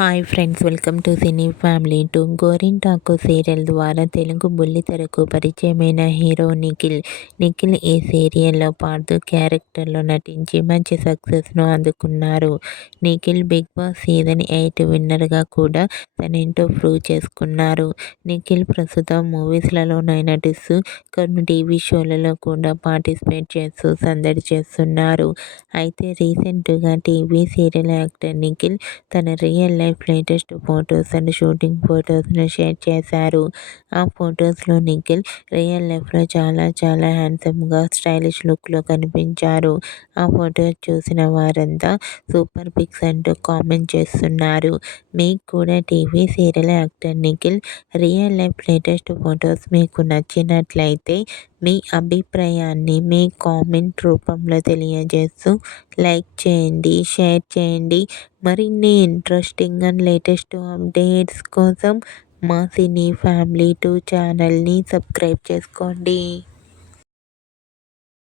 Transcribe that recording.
Hi friends, welcome to cine family two. గోరింటాకు serial ద్వారా తెలుగు బుల్లితెరకు పరిచయమైన హీరో నిఖిల్ ఈ సీరియల్లో పార్థు క్యారెక్టర్లో నటించి మంచి సక్సెస్ను అందుకున్నారు. నిఖిల్ బిగ్ బాస్ సీజన్ 8 విన్నర్గా కూడా తనేంటో ప్రూవ్ చేసుకున్నారు. నిఖిల్ ప్రస్తుతం మూవీస్లలోనే నటిస్తూ కొన్ని టీవీ షోలలో కూడా పార్టిసిపేట్ చేస్తూ సందడి చేస్తున్నారు. అయితే రీసెంట్గా టీవీ సీరియల్ యాక్టర్ నిఖిల్ తన real life latest photos and shooting ఫొటోస్ను షేర్ చేశారు. ఆ ఫొటోస్లో నిఖిల్ రియల్ లైఫ్లో చాలా హ్యాండ్సమ్గా స్టైలిష్ లుక్లో కనిపించారు. ఆ ఫొటోస్ చూసిన వారంతా సూపర్ పిక్స్ అంటూ కామెంట్ చేస్తున్నారు. మీకు కూడా TV serial actor Nikhil real life latest photos మీకు నచ్చినట్లయితే మీ అభిప్రాయాన్ని మీ కామెంట్ రూపంలో తెలియజేస్తూ లైక్ చేయండి, షేర్ చేయండి. మరిన్ని ఇంట్రెస్టింగ్ అండ్ లేటెస్ట్ అప్డేట్స్ కోసం మా సినీ ఫ్యామిలీ 2 ఛానల్ని సబ్స్క్రైబ్ చేసుకోండి.